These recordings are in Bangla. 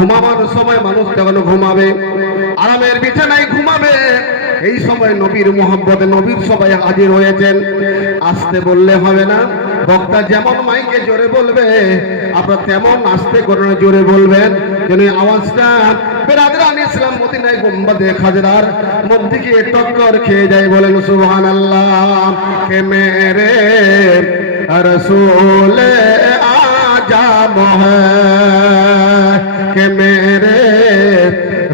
ঘুমাবার সময় মানুষ যখন ঘুমাবে, আরামের বিছানায় ঘুমাবে, এই সময় নবীর মোহাম্মতে নবীর সবাই হাজির হয়েছেন। আসতে বললে হবে না, বক্তা যেমন মাইকে জোরে বলবে আপনারা তেমন আস্তে করে জোরে বলবেন, যেন আওয়াজটা বেরাদরান ইসলাম মদিনায় গুম্বাদে খাজরার মধ্যে গিয়ে টক্কর খেয়ে যায়। বলেন সুবহানাল্লাহ। কে মেরে রসূল আজম হ্যায়, কে মেরে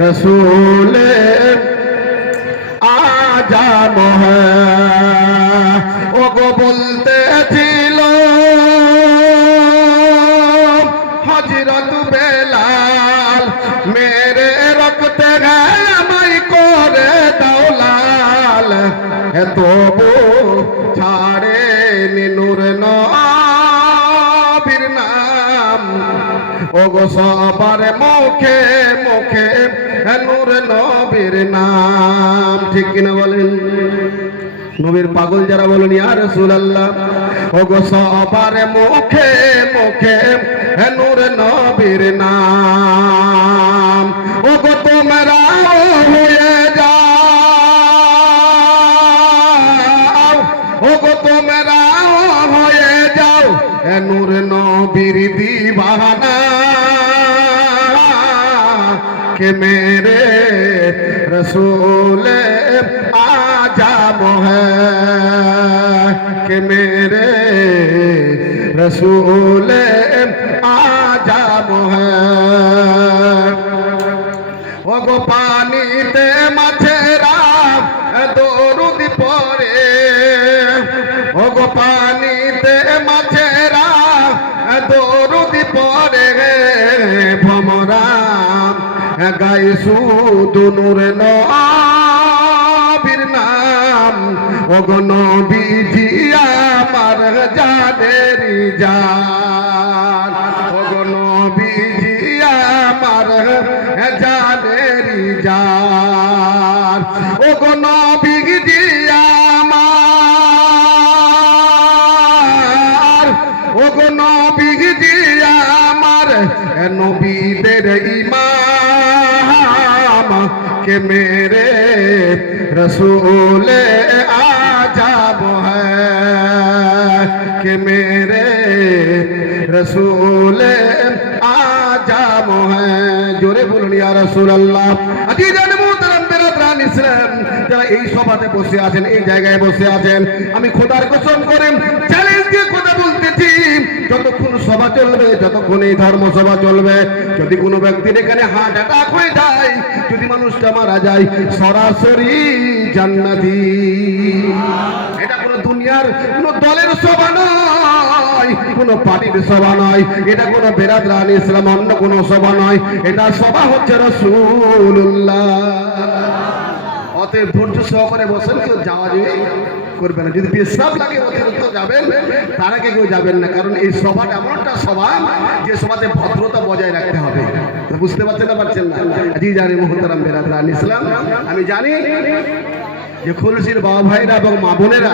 রসূল আজম হ্যায়। ও গো বলতে ছিল হযরত বেলাল, মেরে রক্তে গায় করে দাওলাল, তবু ছাড়ে নূর নবীর নাম। ও গো সবার মুখে মুখে নূর নবীর নাম। ঠিক কিনা বলেন? নবীর পাগল যারা বলেন ইয়া রাসূলুল্লাহ, ও গো সবার মুখে মুখে নূর নবীর নাম। ও গো তোমরা হয়ে যাও, ও গো তোমরা হয়ে যাও নূর নবীর দিওয়ানা, কে মেরে রসূল আজম হ্যায়, কে মেরে রসূল আজম হ্যায়। ও গো পানিতে মাছেরা দরুদ পড়ে, ও গো পানিতে মাছেরা দরুদ পড়ে, ভমরা গায়ে শুধু নূর নবীর নাম। ও গো নবীজি আমার জানের জান, ও গো নবীজি আমার জানের জান, ও গো নবীজি আমার, ও গো নবীজি আমার নবীদের ইমাম, কে মেরে রসূল আজম হ্যায়, কে মেরে রসূল আজম হ্যায়। জোরে বলুন ইয়া রাসূলুল্লাহ। আজিজান মুহতারাম বেরাদরান ইসলাম যারা এই সভাতে বসে আছেন, এই জায়গায় বসে আছেন, আমি খোদার কসম করে চ্যালেঞ্জ দিয়ে কথা বলতেছি, যতক্ষণ সভা চলবে, যতক্ষণ এই ধর্ম সভা চলবে, যদি কোনো ব্যক্তির এখানে হার্ট অ্যাটাক হয়ে যায়, যদি মানুষটা মারা যায়, সরাসরি জান্নাতি। এটা কোনো দুনিয়ার কোনো দলের সভা নয়, কোনো পার্টির সভা নয়, এটা কোনো বেরাদরান ইসলাম অন্য কোনো সভা নয়, এটা সভা হচ্ছে রাসূলুল্লাহ। অতএব ধৈর্য সহকারে বসেন, কেউ যাওয়া করবে না। যদি পেশাব লাগে অতিরিক্ত যাবেন, তার আগে কেউ যাবেন না, কারণ এই সভাটা এমন একটা সভা যে সভাতে ভদ্রতা বজায় রাখতে হবে। বুঝতে পারছেন না? পারছেন না? জি জানি মুহতারাম বেরাদরান ইসলাম, আমি জানি যে খুলশির বাবা ভাইরা এবং মা বোনেরা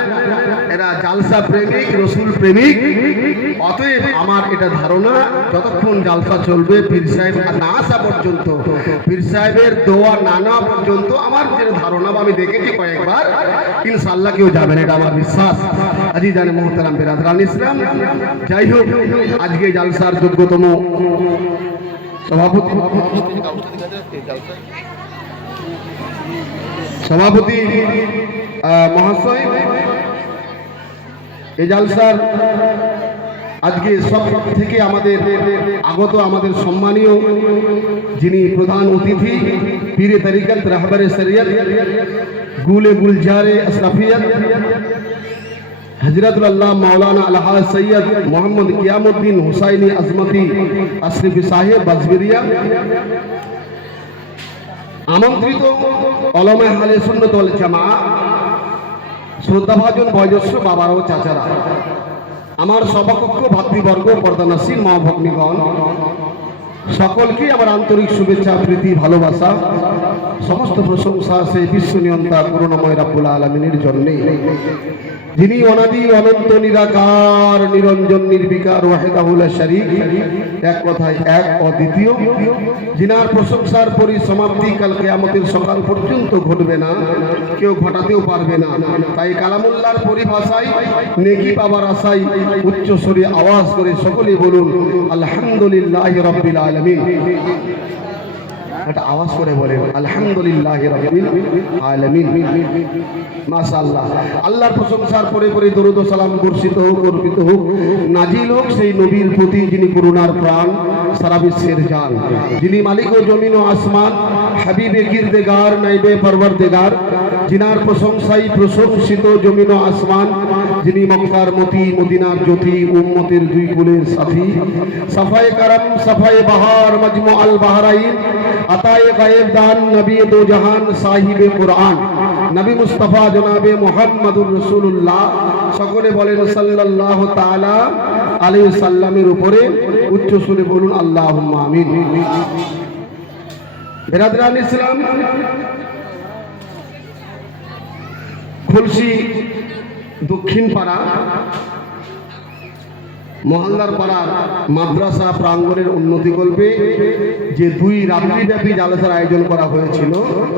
এরা জালসা প্রেমিক, রসুল প্রেমিক। অতএব আমার এটা ধারণা, যতক্ষণ জালসা চলবে, পীর সাহেব না আসা পর্যন্ত, পীর সাহেবের দোয়া না নেওয়া পর্যন্ত, আমার যে ধারণা আমি দেখেছি কয়েকবার, ইনশাআল্লাহ কেউ যাবেন, এটা আমার বিশ্বাস। আজি জানে মুহতারাম বেরাদরান ইসলাম, যাই হোক, আজকে জালসার যোগ্যতম সভাপতি মহাশয়, এই জালসার আজকে সব থেকে আমাদের আগত, আমাদের সম্মানীয় যিনি প্রধান অতিথি, পীরে তরিকত রাহবারে শরিয়ত গুলে গুলজারে আশরাফিয়ত হযরতুল আল্লাহ মাওলানা আলহাজ সৈয়দ মোহাম্মদ কিয়ামউদ্দিন হুসাইনি আজমতি আশরিফি সাহেব বাজবেরিয়া, আমন্ত্রিত উলামা আহলে সুন্নাত ওয়াল জামাআহ, শ্রদ্ধাভাজন বয়োজ্যেষ্ঠ বাবারা ও চাচারা, আমার সভাকক্ষ ভাতৃবর্গ, পর্দানসীন মা ভগ্নীগণ, সকলকে আমার আন্তরিক শুভেচ্ছা, প্রীতি, ভালোবাসা, সমস্ত প্রশংসা সেই বিশ্ব নিয়ন্তা করুণাময় রাব্বুল আলামিনের জন্যে। যিনি অনাদি অনন্ত নিরাকার নিরঞ্জন নির্বিকার ওয়াহিদাহুল শরীক, এক কথায় এক অদ্বিতীয়, যিনার প্রশংসার পরিসমাপ্তি কাল কিয়ামতের সকাল পর্যন্ত ঘটবে না, কেউ ঘটাতেও পারবে না। তাই কালামুল্লাহর পরিভাষায় নেকি পাবার আশায় উচ্চ স্বরে আওয়াজ করে সকলে বলুন আলহামদুলিল্লাহি রাব্বিল আলামিন। একটা আওয়াজ করে বলেন আলহামদুলিল্লাহি রাব্বিল আলামিন। মাশাআল্লাহ। আল্লাহর প্রশংসার পরে পরে দরুদ ও সালাম বর্ষিত হোক, অর্পিত হোক, নাজিল হোক সেই নবীর প্রতি যিনি করুণার প্রাণ, সারা বিশ্বের জান, যিনি মালিক ও জমিন ও আসমান, হাবিবে কিরদেগার নাইবে পরওয়ারদিগার, যিনার প্রশংসায় প্রশংসিত জমিন ও আসমান, যিনি মক্কার মতি মদিনার জ্যোতি, উম্মতের দুই কুলের সাথী, সাফায়ে কারাম সাফায়ে বাহার মাজমু আল বাহরাইন, আতায়ে গায়েব দান নবী দো জাহান সাহিবে কুরআন, নবী মুস্তাফা জনাবে মুহাম্মদুর রাসূলুল্লাহ, সকলে বলেন সাল্লাল্লাহু তাআলা আলাইহি সাল্লামের উপরে উচ্চ সুরে বলুন আল্লাহুম্মা আমিন। বিরাদরান ইসলাম, খুলশি দক্ষিণ পাড়া মহল্লার পাড়ার মাদ্রাসা প্রাঙ্গণের উন্নতি কল্পে যে 2 রাত্রিব্যাপী জালসার আয়োজন করা হয়েছিল,